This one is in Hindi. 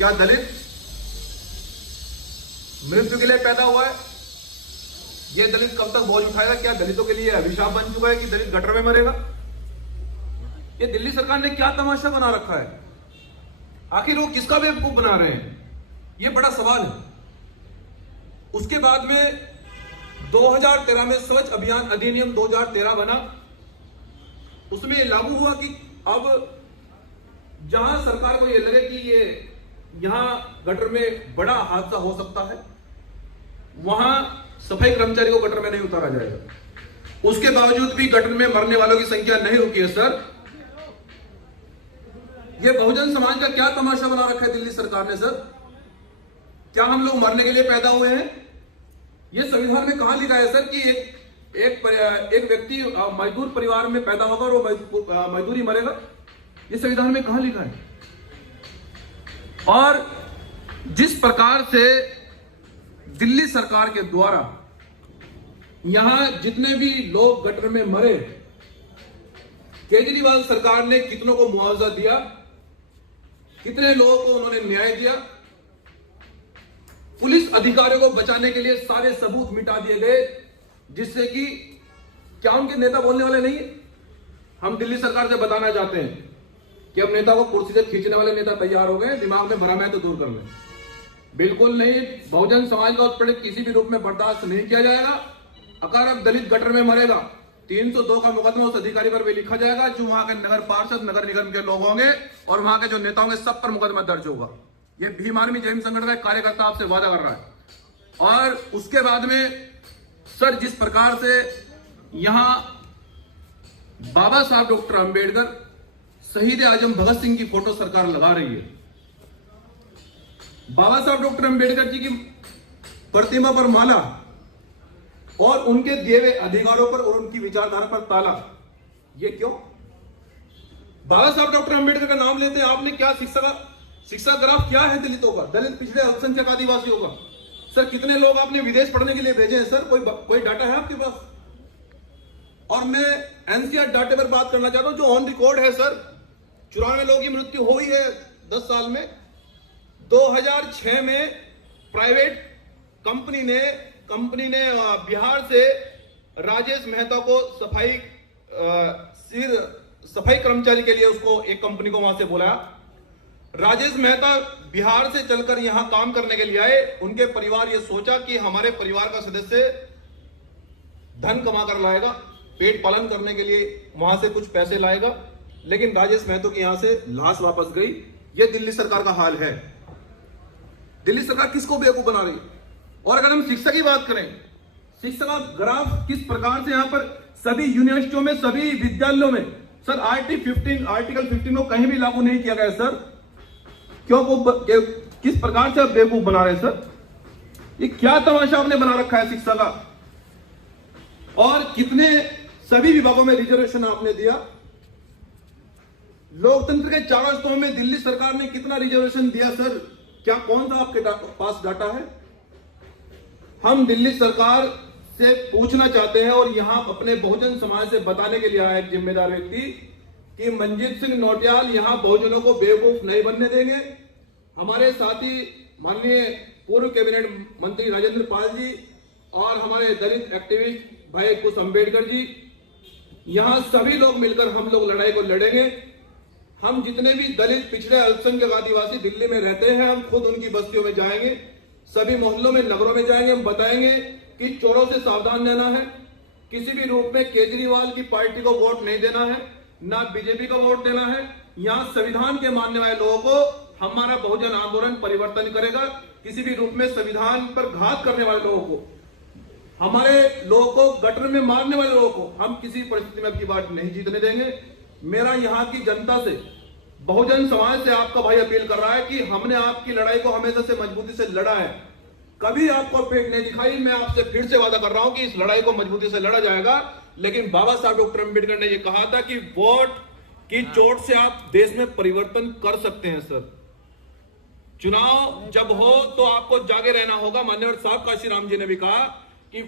क्या दलित मृत्यु के लिए पैदा हुआ है? ये दलित कब तक बोझ उठाएगा? क्या दलितों के लिए अभिशाप बन चुका है कि दलित गटर में मरेगा? ये दिल्ली सरकार ने क्या तमाशा बना रखा है? आखिर वो किसका बेवकूफ बना रहे हैं? ये बड़ा सवाल है। उसके बाद में 2013 में स्वच्छ अभियान अधिनियम 2013 बना। उसमें लागू हुआ कि अब जहां सरकार को ये लगे कि ये यहां गटर में बड़ा हादसा हो सकता है, वहां सफाई कर्मचारी को गटर में नहीं उतारा जाएगा। उसके बावजूद भी गटर में मरने वालों की संख्या नहीं रुकी है। सर, ये बहुजन समाज का क्या तमाशा बना रखा है दिल्ली सरकार ने? सर, क्या हम लोग मरने के लिए पैदा हुए हैं? ये संविधान में कहां लिखा है सर कि एक व्यक्ति मजदूर परिवार में पैदा होगा और वो मजदूरी मरेगा? ये संविधान में कहां लिखा है? और जिस प्रकार से दिल्ली सरकार के द्वारा यहां जितने भी लोग गटर में मरे, केजरीवाल सरकार ने कितनों को मुआवजा दिया, कितने लोगों को उन्होंने न्याय दिया, पुलिस अधिकारियों को बचाने के लिए सारे सबूत मिटा दिए गए, जिससे कि क्या उनके नेता बोलने वाले नहीं है? हम दिल्ली सरकार से बताना चाहते हैं कि अब नेता को कुर्सी से खींचने वाले नेता तैयार हो गए, दिमाग में भ्रम है तो दूर कर लें। बिल्कुल नहीं, बहुजन समाज का उत्पीड़न किसी भी रूप में बर्दाश्त नहीं किया जाएगा। अगर अब दलित गटर में मरेगा, 302 का मुकदमा उस अधिकारी पर भी लिखा जाएगा जो वहां के नगर पार्षद, नगर निगम के लोग होंगे और वहां के जो नेता होंगे, सब पर मुकदमा दर्ज होगा। ये भीम आर्मी जैन संगठन का कार्यकर्ता आपसे वादा कर रहा है। और उसके बाद में सर, जिस प्रकार से यहां बाबा साहब डॉक्टर अंबेडकर, शहीद आजम भगत सिंह की फोटो सरकार लगा रही है, बाबा साहब डॉक्टर अंबेडकर जी की प्रतिमा पर माला और उनके दिए हुए अधिकारों पर और उनकी विचारधारा पर ताला, ये क्यों? बाबा साहब डॉक्टर अंबेडकर का नाम लेते हैं आपने, क्या शिक्षा ग्राफ क्या है दलितों का, दलित पिछड़े अल्पसंख्यक आदिवासियों का? सर, कितने लोग आपने विदेश पढ़ने के लिए भेजे हैं? सर, कोई डाटा है आपके पास? और मैं एनसीआर डाटे पर बात करना चाहता हूं जो ऑन रिकॉर्ड है। सर, 94 लोगों की मृत्यु हुई है 10 साल में। 2006 में प्राइवेट कंपनी ने बिहार से राजेश मेहता को सफाई कर्मचारी के लिए उसको एक कंपनी को वहां से बुलाया। राजेश मेहता बिहार से चलकर यहां काम करने के लिए आए। उनके परिवार ये सोचा कि हमारे परिवार का सदस्य धन कमा कर लाएगा, पेट पालन करने के लिए वहां से कुछ पैसे लाएगा, लेकिन राजेश मेहता की यहां से लाश वापस गई। ये दिल्ली सरकार का हाल है। दिल्ली सरकार किसको बेवकूफ बना रही है? और अगर हम शिक्षा की बात करें, शिक्षा का ग्राफ किस प्रकार से यहां पर सभी यूनिवर्सिटियों में, सभी विद्यालयों में सर आर्टिकल 15 को कहीं भी लागू नहीं किया गया। सर, क्यों किस प्रकार से आप बेवकूफ बना रहे हैं? सर, ये क्या तमाशा आपने बना रखा है शिक्षा का? और कितने सभी विभागों में रिजर्वेशन आपने दिया। लोकतंत्र के चारों स्तंभों में दिल्ली सरकार ने कितना रिजर्वेशन दिया? सर, क्या कौन सा आपके पास डाटा है? हम दिल्ली सरकार से पूछना चाहते हैं और यहां अपने बहुजन समाज से बताने के लिए आया एक जिम्मेदार व्यक्ति कि मनजीत सिंह नौटियाल यहां बहुजनों को बेवकूफ नहीं बनने देंगे। हमारे साथी माननीय पूर्व कैबिनेट मंत्री राजेंद्र पाल जी और हमारे दलित एक्टिविस्ट भाई कुश अंबेडकर जी, यहां सभी लोग मिलकर हम लोग लड़ाई को लड़ेंगे। हम जितने भी दलित पिछड़े अल्पसंख्यक आदिवासी दिल्ली में रहते हैं, हम खुद उनकी बस्तियों में जाएंगे, सभी मोहल्लों में, नगरों में जाएंगे। हम बताएंगे कि चोरों से सावधान रहना है, किसी भी रूप में केजरीवाल की पार्टी को वोट नहीं देना है, ना बीजेपी को वोट देना है। यहां संविधान के मानने वाले लोगों को हमारा बहुजन आंदोलन परिवर्तन करेगा। किसी भी रूप में संविधान पर घात करने वाले लोगों को, हमारे लोगों को गटर में मारने वाले लोगों को हम किसी परिस्थिति में आपकी बात नहीं जीतने देंगे। मेरा यहां की जनता से, बहुजन समाज से आपका भाई अपील कर रहा है कि हमने आपकी लड़ाई को हमेशा से मजबूती से लड़ा है, कभी आपको फेक नहीं दिखाई। मैं आपसे फिर से वादा कर रहा हूं कि इस लड़ाई को मजबूती से लड़ा जाएगा। लेकिन बाबा साहब डॉक्टर अंबेडकर ने यह कहा था कि वोट की चोट से आप देश में परिवर्तन कर सकते हैं। सर, चुनाव जब हो तो आपको जागे रहना होगा। माननीय साहब काशीराम जी ने भी कहा कि